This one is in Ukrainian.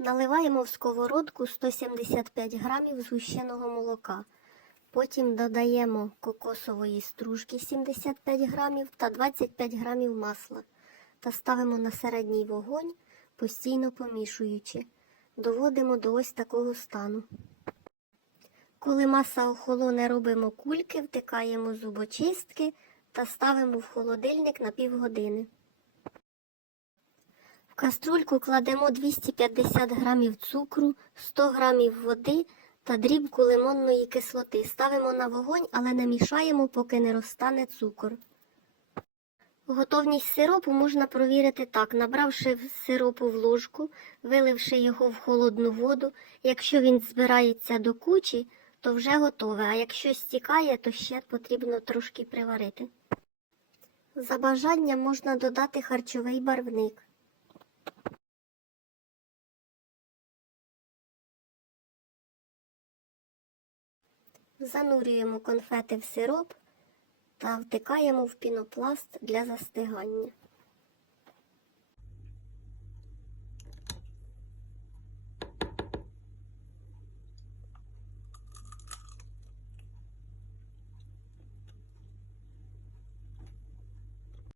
Наливаємо в сковородку 175 грамів згущеного молока. Потім додаємо кокосової стружки 75 грамів та 25 грамів масла та ставимо на середній вогонь, постійно помішуючи. Доводимо до ось такого стану. Коли маса охолоне, робимо кульки, втикаємо зубочистки та ставимо в холодильник на півгодини. Каструльку кладемо 250 грамів цукру, 100 грамів води та дрібку лимонної кислоти. Ставимо на вогонь, але не мішаємо, поки не розтане цукор. Готовність сиропу можна провірити так, набравши сиропу в ложку, виливши його в холодну воду. Якщо він збирається до кучі, то вже готове, а якщо стікає, то ще потрібно трошки приварити. За бажанням можна додати харчовий барвник. Занурюємо конфети в сироп та втикаємо в пінопласт для застигання.